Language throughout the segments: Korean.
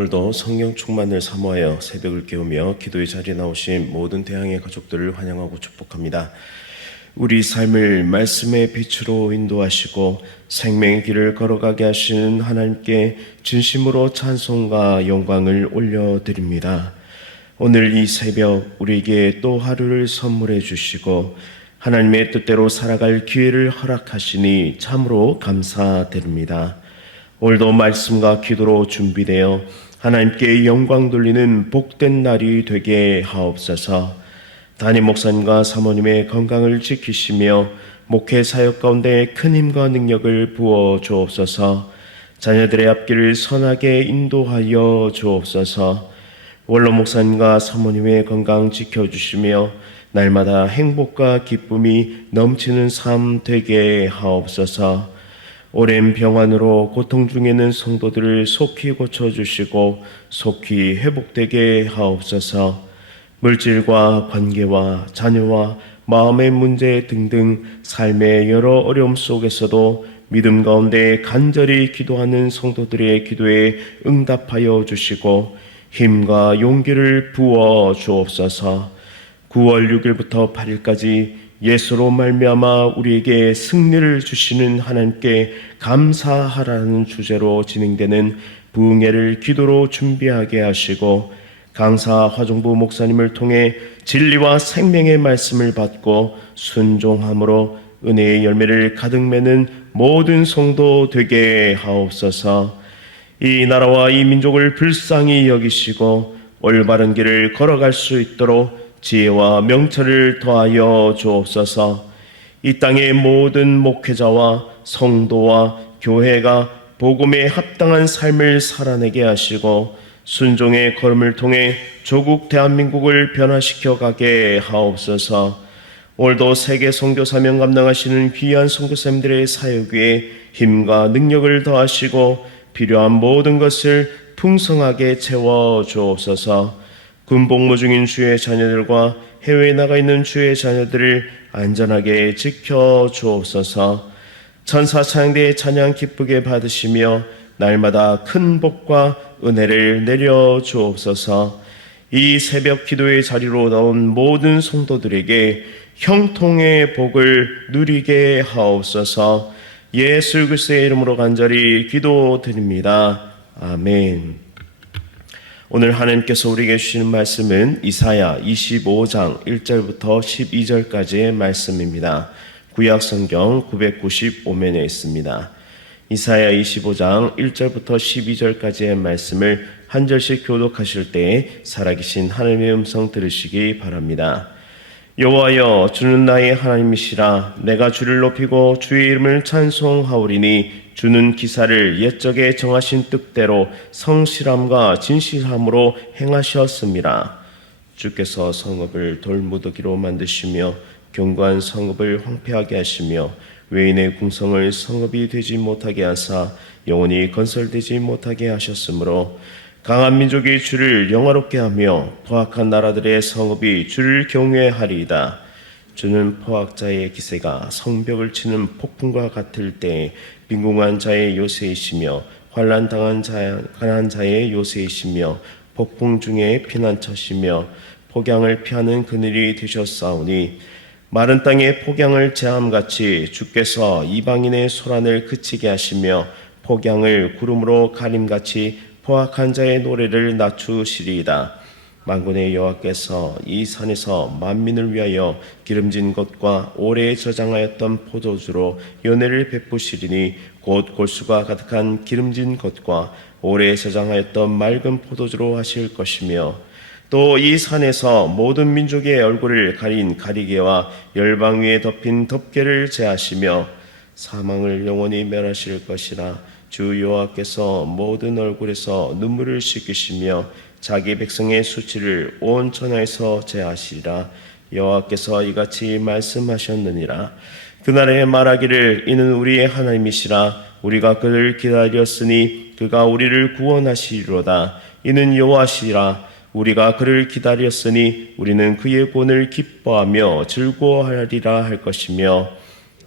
오늘도 성령 충만을 사모하여 새벽을 깨우며 기도의 자리에 나오신 모든 대항의 가족들을 환영하고 축복합니다. 우리 삶을 말씀의 빛으로 인도하시고 생명의 길을 걸어가게 하시는 하나님께 진심으로 찬송과 영광을 올려드립니다. 오늘 이 새벽 우리에게 또 하루를 선물해 주시고 하나님의 뜻대로 살아갈 기회를 허락하시니 참으로 감사드립니다. 오늘도 말씀과 기도로 준비되어 하나님께 영광 돌리는 복된 날이 되게 하옵소서. 담임 목사님과 사모님의 건강을 지키시며 목회 사역 가운데 큰 힘과 능력을 부어 주옵소서. 자녀들의 앞길을 선하게 인도하여 주옵소서. 원로 목사님과 사모님의 건강 지켜주시며 날마다 행복과 기쁨이 넘치는 삶 되게 하옵소서. 오랜 병환으로 고통 중에 있는 성도들을 속히 고쳐주시고 속히 회복되게 하옵소서. 물질과 관계와 자녀와 마음의 문제 등등 삶의 여러 어려움 속에서도 믿음 가운데 간절히 기도하는 성도들의 기도에 응답하여 주시고 힘과 용기를 부어 주옵소서. 9월 6일부터 8일까지 예수로 말미암아 우리에게 승리를 주시는 하나님께 감사하라는 주제로 진행되는 부흥회를 기도로 준비하게 하시고 강사 화종부 목사님을 통해 진리와 생명의 말씀을 받고 순종함으로 은혜의 열매를 가득 맺는 모든 성도 되게 하옵소서. 이 나라와 이 민족을 불쌍히 여기시고 올바른 길을 걸어갈 수 있도록 지혜와 명철을 더하여 주옵소서. 이 땅의 모든 목회자와 성도와 교회가 복음에 합당한 삶을 살아내게 하시고 순종의 걸음을 통해 조국 대한민국을 변화시켜 가게 하옵소서. 오늘도 세계 선교 사명 감당하시는 귀한 선교사님들의 사역 위에 힘과 능력을 더하시고 필요한 모든 것을 풍성하게 채워 주옵소서. 군복무 중인 주의 자녀들과 해외에 나가 있는 주의 자녀들을 안전하게 지켜 주옵소서. 천사 찬양대의 찬양 기쁘게 받으시며 날마다 큰 복과 은혜를 내려 주옵소서. 이 새벽 기도의 자리로 나온 모든 성도들에게 형통의 복을 누리게 하옵소서. 예수 그리스도의 이름으로 간절히 기도드립니다. 아멘. 오늘 하나님께서 우리에게 주시는 말씀은 이사야 25장 1절부터 12절까지의 말씀입니다. 구약 성경 995면에 있습니다. 이사야 25장 1절부터 12절까지의 말씀을 한 절씩 교독하실 때 살아계신 하나님의 음성 들으시기 바랍니다. 여호와여, 주는 나의 하나님이시라. 내가 주를 높이고 주의 이름을 찬송하오리니 주는 기사를 옛적에 정하신 뜻대로 성실함과 진실함으로 행하셨습니다. 주께서 성읍을 돌무더기로 만드시며 견고한 성읍을 황폐하게 하시며 외인의 궁성을 성읍이 되지 못하게 하사 영원히 건설되지 못하게 하셨으므로 강한 민족이 주를 영화롭게 하며 포악한 나라들의 성읍이 주를 경외하리이다. 주는 포악자의 기세가 성벽을 치는 폭풍과 같을 때 빈궁한 자의 요새이시며 환난 당한 가난한 자의 요새이시며 폭풍 중에 피난처시며 폭양을 피하는 그늘이 되셨사오니 마른 땅에 폭양을 제함같이 주께서 이방인의 소란을 그치게 하시며 폭양을 구름으로 가림같이 포악한 자의 노래를 낮추시리이다. 만군의 여호와께서 이 산에서 만민을 위하여 기름진 것과 오래 저장하였던 포도주로 연회를 베푸시리니 곧 골수가 가득한 기름진 것과 오래 저장하였던 맑은 포도주로 하실 것이며 또 이 산에서 모든 민족의 얼굴을 가린 가리개와 열방 위에 덮인 덮개를 제하시며 사망을 영원히 멸하실 것이라. 주 여호와께서 모든 얼굴에서 눈물을 씻기시며 자기 백성의 수치를 온 천하에서 제하시리라. 여호와께서 이같이 말씀하셨느니라. 그날에 말하기를 이는 우리의 하나님이시라. 우리가 그를 기다렸으니 그가 우리를 구원하시리로다. 이는 여호와시라. 우리가 그를 기다렸으니 우리는 그의 구원을 기뻐하며 즐거워하리라 할 것이며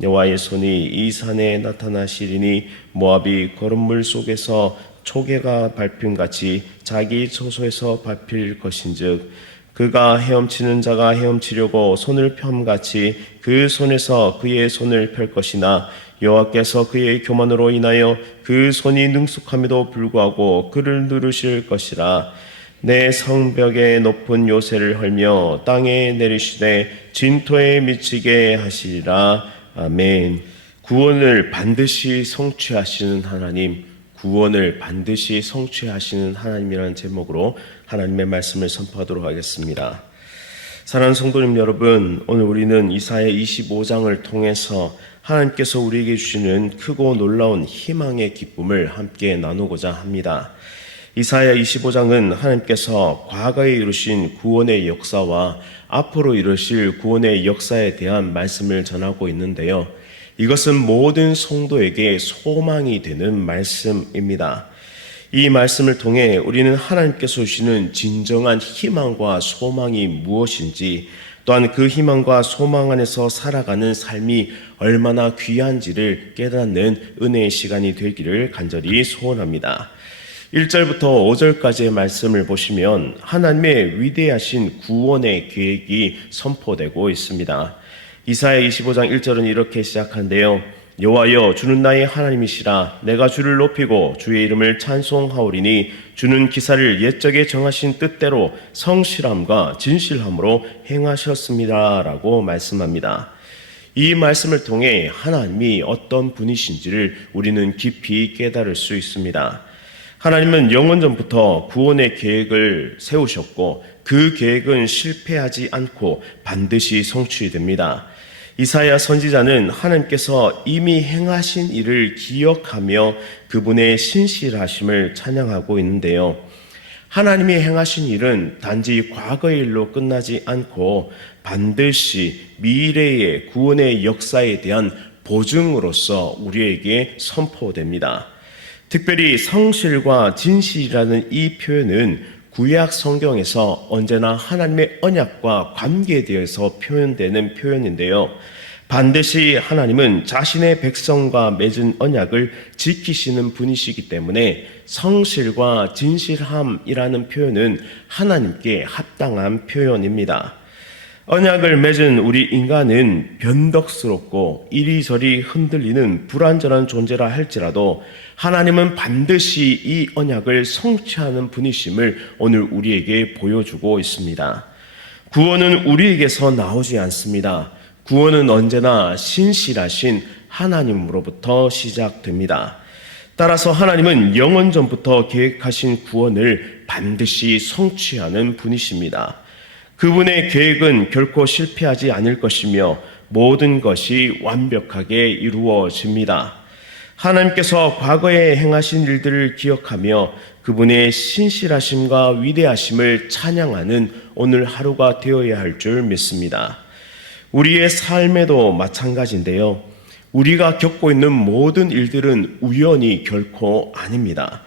여호와의 손이 이 산에 나타나시리니 모압이 거름물 속에서 초계가 밟힘같이 자기 처소에서 밟힐 것인즉 그가 헤엄치는 자가 헤엄치려고 손을 펴같이 그 손에서 그의 손을 펼 것이나 여호와께서 그의 교만으로 인하여 그 손이 능숙함에도 불구하고 그를 누르실 것이라. 내 성벽에 높은 요새를 헐며 땅에 내리시되 진토에 미치게 하시리라. 아멘. 구원을 반드시 성취하시는 하나님, 구원을 반드시 성취하시는 하나님이라는 제목으로 하나님의 말씀을 선포하도록 하겠습니다. 사랑하는 성도님 여러분, 오늘 우리는 이사야 25장을 통해서 하나님께서 우리에게 주시는 크고 놀라운 희망의 기쁨을 함께 나누고자 합니다. 이사야 25장은 하나님께서 과거에 이루신 구원의 역사와 앞으로 이루실 구원의 역사에 대한 말씀을 전하고 있는데요. 이것은 모든 성도에게 소망이 되는 말씀입니다. 이 말씀을 통해 우리는 하나님께서 주시는 진정한 희망과 소망이 무엇인지, 또한 그 희망과 소망 안에서 살아가는 삶이 얼마나 귀한지를 깨닫는 은혜의 시간이 되기를 간절히 소원합니다. 1절부터 5절까지의 말씀을 보시면 하나님의 위대하신 구원의 계획이 선포되고 있습니다. 이사야 25장 1절은 이렇게 시작한데요. 여호와여, 주는 나의 하나님이시라. 내가 주를 높이고 주의 이름을 찬송하오리니 주는 기사를 옛적에 정하신 뜻대로 성실함과 진실함으로 행하셨습니다. 라고 말씀합니다. 이 말씀을 통해 하나님이 어떤 분이신지를 우리는 깊이 깨달을 수 있습니다. 하나님은 영원전부터 구원의 계획을 세우셨고 그 계획은 실패하지 않고 반드시 성취됩니다. 이사야 선지자는 하나님께서 이미 행하신 일을 기억하며 그분의 신실하심을 찬양하고 있는데요. 하나님이 행하신 일은 단지 과거의 일로 끝나지 않고 반드시 미래의 구원의 역사에 대한 보증으로서 우리에게 선포됩니다. 특별히 성실과 진실이라는 이 표현은 구약 성경에서 언제나 하나님의 언약과 관계에 대해서 표현되는 표현인데요. 반드시 하나님은 자신의 백성과 맺은 언약을 지키시는 분이시기 때문에 성실과 진실함이라는 표현은 하나님께 합당한 표현입니다. 언약을 맺은 우리 인간은 변덕스럽고 이리저리 흔들리는 불완전한 존재라 할지라도 하나님은 반드시 이 언약을 성취하는 분이심을 오늘 우리에게 보여주고 있습니다. 구원은 우리에게서 나오지 않습니다. 구원은 언제나 신실하신 하나님으로부터 시작됩니다. 따라서 하나님은 영원전부터 계획하신 구원을 반드시 성취하는 분이십니다. 그분의 계획은 결코 실패하지 않을 것이며 모든 것이 완벽하게 이루어집니다. 하나님께서 과거에 행하신 일들을 기억하며 그분의 신실하심과 위대하심을 찬양하는 오늘 하루가 되어야 할 줄 믿습니다. 우리의 삶에도 마찬가지인데요. 우리가 겪고 있는 모든 일들은 우연이 결코 아닙니다.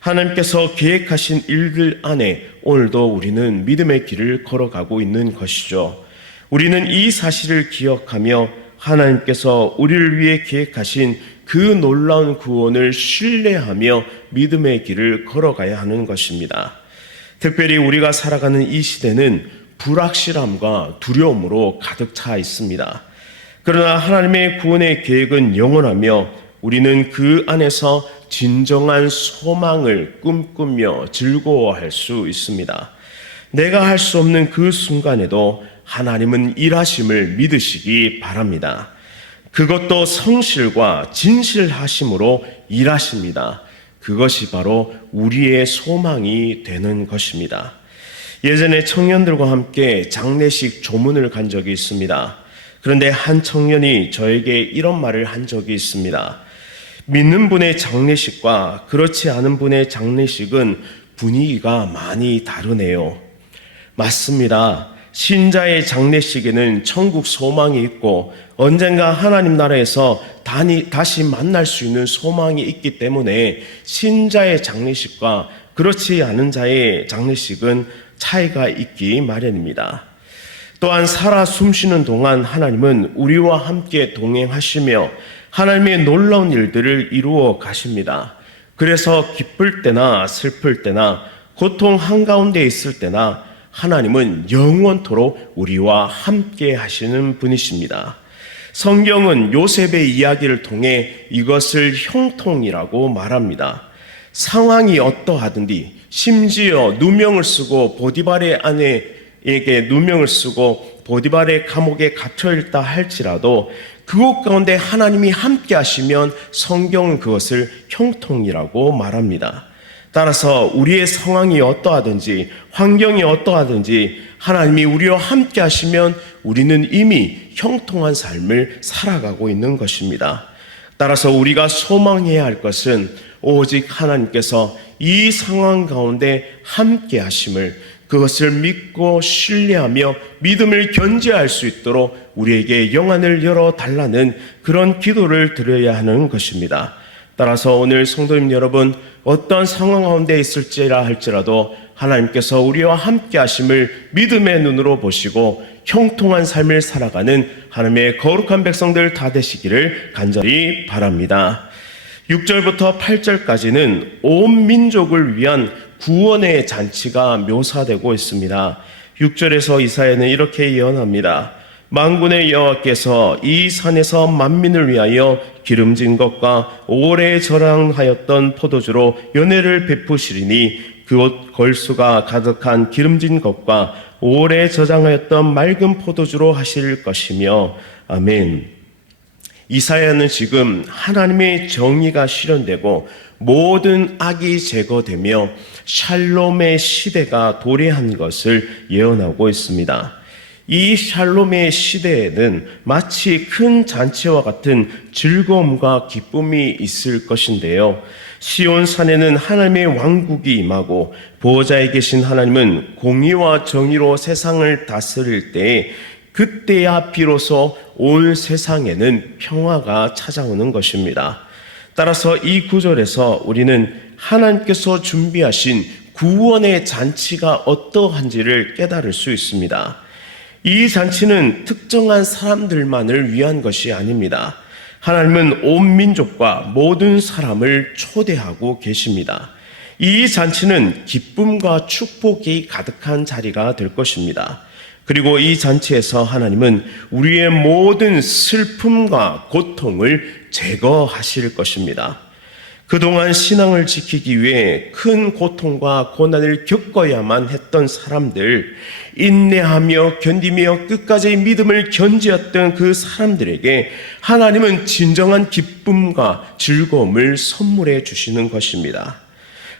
하나님께서 계획하신 일들 안에 오늘도 우리는 믿음의 길을 걸어가고 있는 것이죠. 우리는 이 사실을 기억하며 하나님께서 우리를 위해 계획하신 그 놀라운 구원을 신뢰하며 믿음의 길을 걸어가야 하는 것입니다. 특별히 우리가 살아가는 이 시대는 불확실함과 두려움으로 가득 차 있습니다. 그러나 하나님의 구원의 계획은 영원하며 우리는 그 안에서 진정한 소망을 꿈꾸며 즐거워할 수 있습니다. 내가 할 수 없는 그 순간에도 하나님은 일하심을 믿으시기 바랍니다. 그것도 성실과 진실하심으로 일하십니다. 그것이 바로 우리의 소망이 되는 것입니다. 예전에 청년들과 함께 장례식 조문을 간 적이 있습니다. 그런데 한 청년이 저에게 이런 말을 한 적이 있습니다. 믿는 분의 장례식과 그렇지 않은 분의 장례식은 분위기가 많이 다르네요. 맞습니다. 신자의 장례식에는 천국 소망이 있고 언젠가 하나님 나라에서 다시 만날 수 있는 소망이 있기 때문에 신자의 장례식과 그렇지 않은 자의 장례식은 차이가 있기 마련입니다. 또한 살아 숨쉬는 동안 하나님은 우리와 함께 동행하시며 하나님의 놀라운 일들을 이루어 가십니다. 그래서 기쁠 때나 슬플 때나 고통 한가운데 있을 때나 하나님은 영원토록 우리와 함께 하시는 분이십니다. 성경은 요셉의 이야기를 통해 이것을 형통이라고 말합니다. 상황이 어떠하든지, 심지어 누명을 쓰고 보디발의 아내에게 누명을 쓰고 보디발의 감옥에 갇혀 있다 할지라도 그곳 가운데 하나님이 함께 하시면 성경은 그것을 형통이라고 말합니다. 따라서 우리의 상황이 어떠하든지 환경이 어떠하든지 하나님이 우리와 함께 하시면 우리는 이미 형통한 삶을 살아가고 있는 것입니다. 따라서 우리가 소망해야 할 것은 오직 하나님께서 이 상황 가운데 함께 하심을, 그것을 믿고 신뢰하며 믿음을 견지할 수 있도록 우리에게 영안을 열어달라는 그런 기도를 드려야 하는 것입니다. 따라서 오늘 성도님 여러분, 어떠한 상황 가운데 있을지라 할지라도 하나님께서 우리와 함께 하심을 믿음의 눈으로 보시고 형통한 삶을 살아가는 하나님의 거룩한 백성들 다 되시기를 간절히 바랍니다. 6절부터 8절까지는 온 민족을 위한 구원의 잔치가 묘사되고 있습니다. 6절에서 이사야는 이렇게 예언합니다. 만군의 여호와께서 이 산에서 만민을 위하여 기름진 것과 오래 저장하였던 포도주로 연회를 베푸시리니 그옷 걸수가 가득한 기름진 것과 오래 저장하였던 맑은 포도주로 하실 것이며. 아멘. 이사야는 지금 하나님의 정의가 실현되고 모든 악이 제거되며 샬롬의 시대가 도래한 것을 예언하고 있습니다. 이 샬롬의 시대에는 마치 큰 잔치와 같은 즐거움과 기쁨이 있을 것인데요. 시온 산에는 하나님의 왕국이 임하고 보호자에 계신 하나님은 공의와 정의로 세상을 다스릴 때에 그때야 비로소 온 세상에는 평화가 찾아오는 것입니다. 따라서 이 구절에서 우리는 하나님께서 준비하신 구원의 잔치가 어떠한지를 깨달을 수 있습니다. 이 잔치는 특정한 사람들만을 위한 것이 아닙니다. 하나님은 온 민족과 모든 사람을 초대하고 계십니다. 이 잔치는 기쁨과 축복이 가득한 자리가 될 것입니다. 그리고 이 잔치에서 하나님은 우리의 모든 슬픔과 고통을 제거하실 것입니다. 그동안 신앙을 지키기 위해 큰 고통과 고난을 겪어야만 했던 사람들, 인내하며 견디며 끝까지 믿음을 견지었던 그 사람들에게 하나님은 진정한 기쁨과 즐거움을 선물해 주시는 것입니다.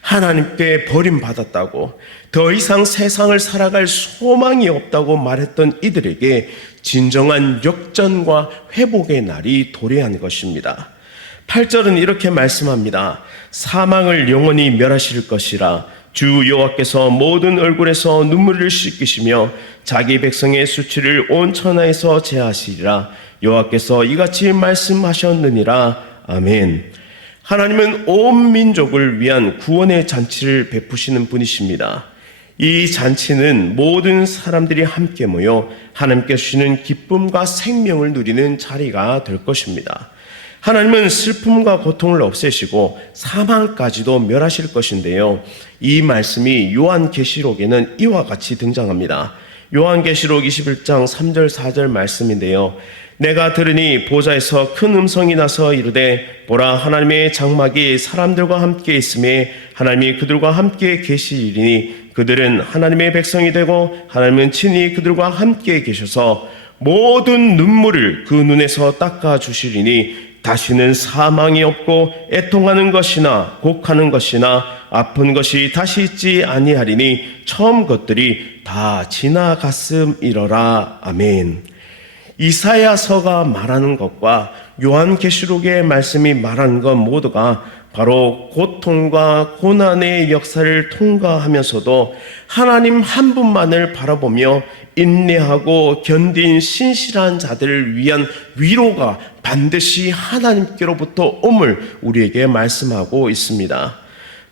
하나님께 버림받았다고 더 이상 세상을 살아갈 소망이 없다고 말했던 이들에게 진정한 역전과 회복의 날이 도래한 것입니다. 8절은 이렇게 말씀합니다. 사망을 영원히 멸하실 것이라. 주 여호와께서 모든 얼굴에서 눈물을 씻기시며 자기 백성의 수치를 온 천하에서 제하시리라. 여호와께서 이같이 말씀하셨느니라. 아멘. 하나님은 온 민족을 위한 구원의 잔치를 베푸시는 분이십니다. 이 잔치는 모든 사람들이 함께 모여 하나님께 주시는 기쁨과 생명을 누리는 자리가 될 것입니다. 하나님은 슬픔과 고통을 없애시고 사망까지도 멸하실 것인데요. 이 말씀이 요한계시록에는 이와 같이 등장합니다. 요한계시록 21장 3절 4절 말씀인데요. 내가 들으니 보좌에서 큰 음성이 나서 이르되 보라 하나님의 장막이 사람들과 함께 있음에 하나님이 그들과 함께 계시리니 그들은 하나님의 백성이 되고 하나님은 친히 그들과 함께 계셔서 모든 눈물을 그 눈에서 닦아 주시리니 다시는 사망이 없고 애통하는 것이나 곡하는 것이나 아픈 것이 다시 있지 아니하리니 처음 것들이 다 지나갔음이러라. 아멘. 이사야서가 말하는 것과 요한계시록의 말씀이 말하는 것 모두가 바로 고통과 고난의 역사를 통과하면서도 하나님 한 분만을 바라보며 인내하고 견딘 신실한 자들을 위한 위로가 반드시 하나님께로부터 옴을 우리에게 말씀하고 있습니다.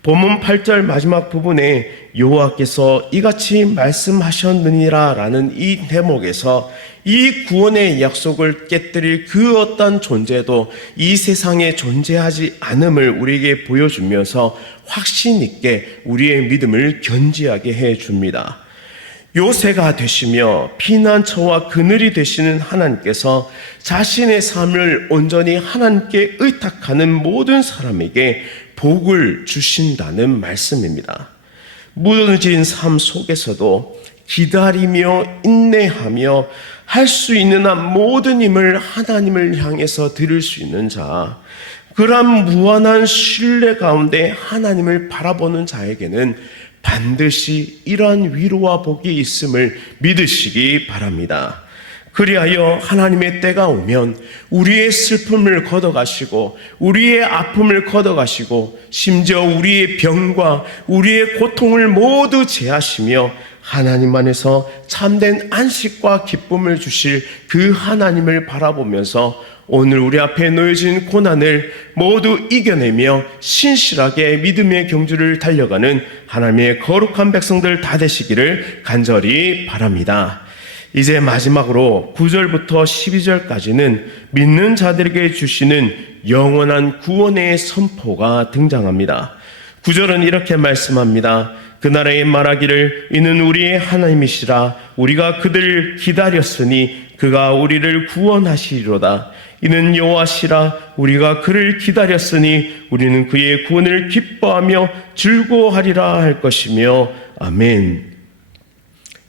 본문 8절 마지막 부분에 여호와께서 이같이 말씀하셨느니라 라는 이 대목에서 이 구원의 약속을 깨뜨릴 그 어떤 존재도 이 세상에 존재하지 않음을 우리에게 보여주면서 확신 있게 우리의 믿음을 견지하게 해줍니다. 요새가 되시며 피난처와 그늘이 되시는 하나님께서 자신의 삶을 온전히 하나님께 의탁하는 모든 사람에게 복을 주신다는 말씀입니다. 무너진 삶 속에서도 기다리며 인내하며 할 수 있는 한 모든 힘을 하나님을 향해서 드릴 수 있는 자, 그러한 무한한 신뢰 가운데 하나님을 바라보는 자에게는 반드시 이러한 위로와 복이 있음을 믿으시기 바랍니다. 그리하여 하나님의 때가 오면 우리의 슬픔을 걷어가시고 우리의 아픔을 걷어가시고 심지어 우리의 병과 우리의 고통을 모두 제하시며 하나님 안에서 참된 안식과 기쁨을 주실 그 하나님을 바라보면서 오늘 우리 앞에 놓여진 고난을 모두 이겨내며 신실하게 믿음의 경주를 달려가는 하나님의 거룩한 백성들 다 되시기를 간절히 바랍니다. 이제 마지막으로 9절부터 12절까지는 믿는 자들에게 주시는 영원한 구원의 선포가 등장합니다. 9절은 이렇게 말씀합니다. 그날에 말하기를 이는 우리의 하나님이시라 우리가 그들을 기다렸으니 그가 우리를 구원하시리로다. 이는 여호와시라 우리가 그를 기다렸으니 우리는 그의 구원을 기뻐하며 즐거워하리라 할 것이며 아멘.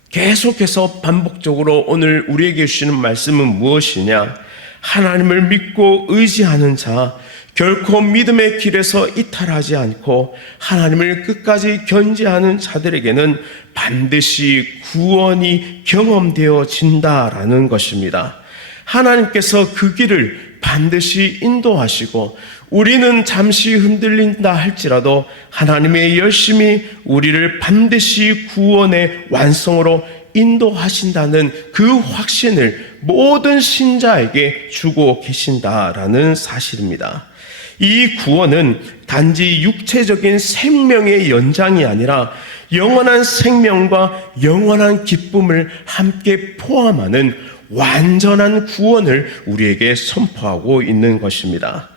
계속해서 반복적으로 오늘 우리에게 주시는 말씀은 무엇이냐? 하나님을 믿고 의지하는 자, 결코 믿음의 길에서 이탈하지 않고 하나님을 끝까지 견지하는 자들에게는 반드시 구원이 경험되어진다라는 것입니다. 하나님께서 그 길을 반드시 인도하시고 우리는 잠시 흔들린다 할지라도 하나님의 열심히 우리를 반드시 구원의 완성으로 인도하신다는 그 확신을 모든 신자에게 주고 계신다라는 사실입니다. 이 구원은 단지 육체적인 생명의 연장이 아니라 영원한 생명과 영원한 기쁨을 함께 포함하는 완전한 구원을 우리에게 선포하고 있는 것입니다.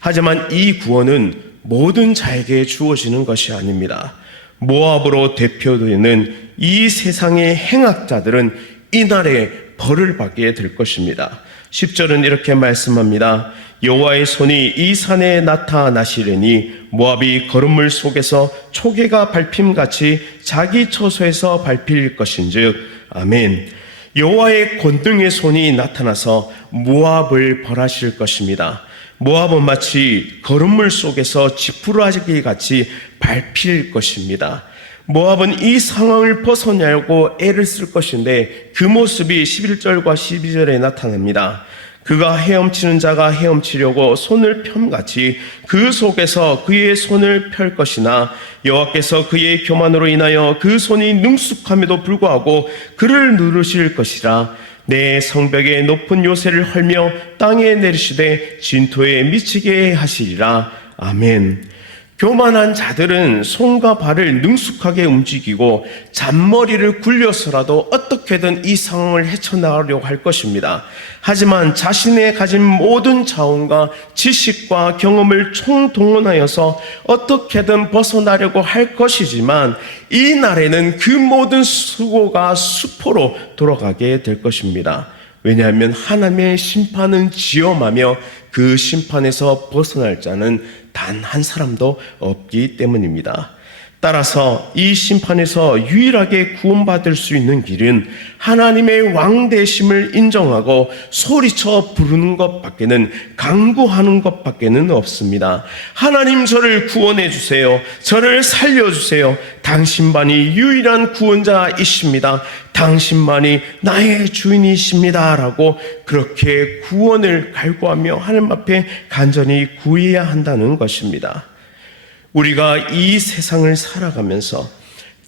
하지만 이 구원은 모든 자에게 주어지는 것이 아닙니다. 모압으로 대표되는 이 세상의 행악자들은 이날에 벌을 받게 될 것입니다. 10절은 이렇게 말씀합니다. 여호와의 손이 이 산에 나타나시려니 모압이 거름물 속에서 초계가 밟힘같이 자기 처소에서 밟힐 것인즉 아멘. 여호와의 권능의 손이 나타나서 모압을 벌하실 것입니다. 모압은 마치 거름물 속에서 지푸라기 같이 밟힐 것입니다. 모압은 이 상황을 벗어나려고 애를 쓸 것인데 그 모습이 11절과 12절에 나타납니다. 그가 헤엄치는 자가 헤엄치려고 손을 펴같이 그 속에서 그의 손을 펼 것이나 여호와께서 그의 교만으로 인하여 그 손이 능숙함에도 불구하고 그를 누르실 것이라. 내 성벽의 높은 요새를 헐며 땅에 내리시되 진토에 미치게 하시리라. 아멘. 교만한 자들은 손과 발을 능숙하게 움직이고 잔머리를 굴려서라도 어떻게든 이 상황을 헤쳐나가려고 할 것입니다. 하지만 자신의 가진 모든 자원과 지식과 경험을 총동원하여서 어떻게든 벗어나려고 할 것이지만 이 날에는 그 모든 수고가 수포로 돌아가게 될 것입니다. 왜냐하면 하나님의 심판은 지엄하며 그 심판에서 벗어날 자는 단 한 사람도 없기 때문입니다. 따라서 이 심판에서 유일하게 구원받을 수 있는 길은 하나님의 왕되심을 인정하고 소리쳐 부르는 것밖에는, 간구하는 것밖에는 없습니다. 하나님, 저를 구원해 주세요. 저를 살려 주세요. 당신만이 유일한 구원자이십니다. 당신만이 나의 주인이십니다. 라고 그렇게 구원을 갈구하며 하나님 앞에 간절히 구해야 한다는 것입니다. 우리가 이 세상을 살아가면서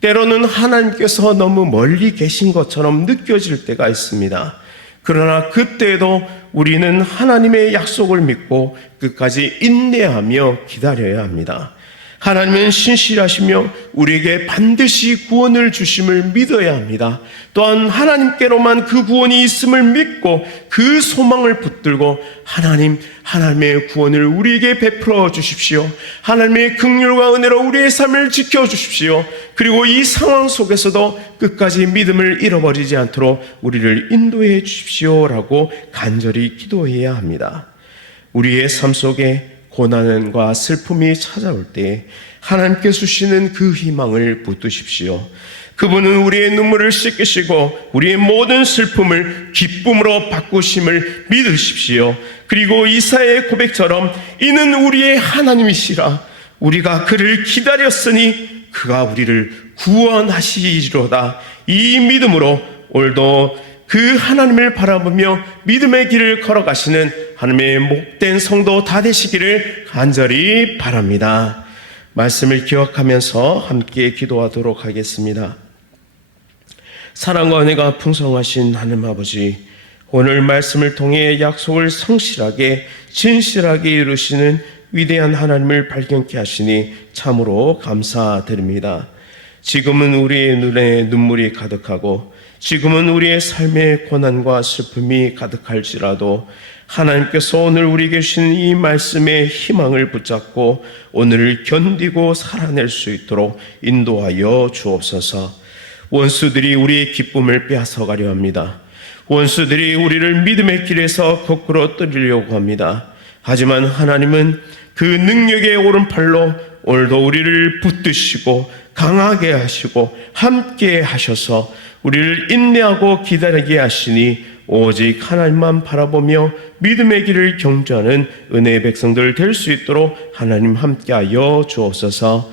때로는 하나님께서 너무 멀리 계신 것처럼 느껴질 때가 있습니다. 그러나 그때에도 우리는 하나님의 약속을 믿고 끝까지 인내하며 기다려야 합니다. 하나님은 신실하시며 우리에게 반드시 구원을 주심을 믿어야 합니다. 또한 하나님께로만 그 구원이 있음을 믿고 그 소망을 붙들고 하나님의 구원을 우리에게 베풀어 주십시오. 하나님의 긍휼과 은혜로 우리의 삶을 지켜 주십시오. 그리고 이 상황 속에서도 끝까지 믿음을 잃어버리지 않도록 우리를 인도해 주십시오라고 간절히 기도해야 합니다. 우리의 삶 속에 고난과 슬픔이 찾아올 때 하나님께 주시는 그 희망을 붙드십시오. 그분은 우리의 눈물을 씻기시고 우리의 모든 슬픔을 기쁨으로 바꾸심을 믿으십시오. 그리고 이사야의 고백처럼 이는 우리의 하나님이시라 우리가 그를 기다렸으니 그가 우리를 구원하시리로다. 이 믿음으로 오늘도 그 하나님을 바라보며 믿음의 길을 걸어가시는 하나님의 목된 성도 다 되시기를 간절히 바랍니다. 말씀을 기억하면서 함께 기도하도록 하겠습니다. 사랑과 은혜가 풍성하신 하나님 아버지, 오늘 말씀을 통해 약속을 성실하게 진실하게 이루시는 위대한 하나님을 발견케 하시니 참으로 감사드립니다. 지금은 우리의 눈에 눈물이 가득하고 지금은 우리의 삶에 고난과 슬픔이 가득할지라도 하나님께서 오늘 우리에게 주신 이 말씀의 희망을 붙잡고 오늘을 견디고 살아낼 수 있도록 인도하여 주옵소서. 원수들이 우리의 기쁨을 빼앗아가려 합니다. 원수들이 우리를 믿음의 길에서 거꾸로 떨리려고 합니다. 하지만 하나님은 그 능력의 오른팔로 오늘도 우리를 붙드시고 강하게 하시고 함께 하셔서 우리를 인내하고 기다리게 하시니 오직 하나님만 바라보며 믿음의 길을 경주하는 은혜의 백성들 될 수 있도록 하나님 함께하여 주옵소서.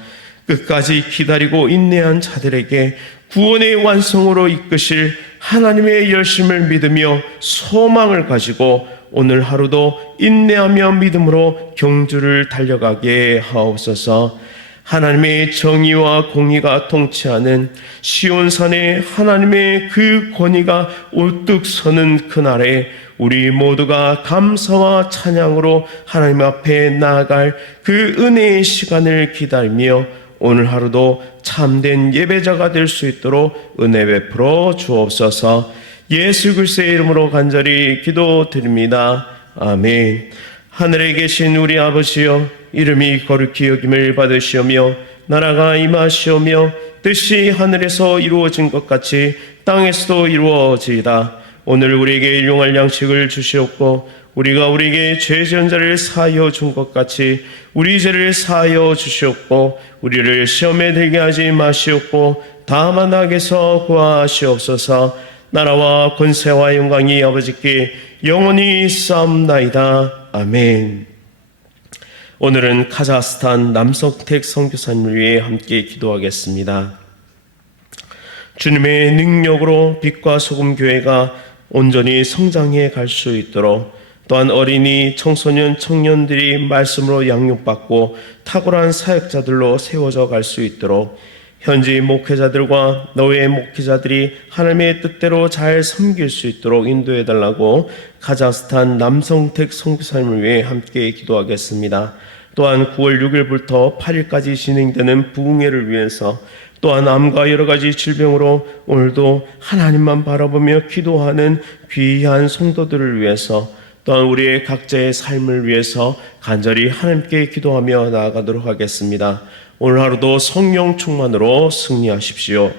끝까지 기다리고 인내한 자들에게 구원의 완성으로 이끄실 하나님의 열심을 믿으며 소망을 가지고 오늘 하루도 인내하며 믿음으로 경주를 달려가게 하옵소서. 하나님의 정의와 공의가 통치하는 시온산에 하나님의 그 권위가 우뚝 서는 그날에 우리 모두가 감사와 찬양으로 하나님 앞에 나아갈 그 은혜의 시간을 기다리며 오늘 하루도 참된 예배자가 될 수 있도록 은혜 베풀어 주옵소서. 예수 그리스도의 이름으로 간절히 기도드립니다. 아멘. 하늘에 계신 우리 아버지여, 이름이 거룩히 여김을 받으시오며 나라가 임하시오며 뜻이 하늘에서 이루어진 것 같이 땅에서도 이루어지이다. 오늘 우리에게 일용할 양식을 주시옵고 우리가 우리에게 죄 지은 자를 사하여 준 것 같이 우리 죄를 사하여 주시옵고 우리를 시험에 들게 하지 마시옵고 다만 악에서 구하시옵소서. 나라와 권세와 영광이 아버지께 영원히 싸움나이다. 아멘. 오늘은 카자흐스탄 남성택 선교사님을 위해 함께 기도하겠습니다. 주님의 능력으로 빛과 소금 교회가 온전히 성장해 갈 수 있도록, 또한 어린이, 청소년, 청년들이 말씀으로 양육받고 탁월한 사역자들로 세워져 갈 수 있도록 현지 목회자들과 노예 목회자들이 하나님의 뜻대로 잘 섬길 수 있도록 인도해달라고 카자흐스탄 남성택 선교사님을 위해 함께 기도하겠습니다. 또한 9월 6일부터 8일까지 진행되는 부흥회를 위해서, 또한 암과 여러 가지 질병으로 오늘도 하나님만 바라보며 기도하는 귀한 성도들을 위해서, 또한 우리의 각자의 삶을 위해서 간절히 하나님께 기도하며 나아가도록 하겠습니다. 오늘 하루도 성령 충만으로 승리하십시오.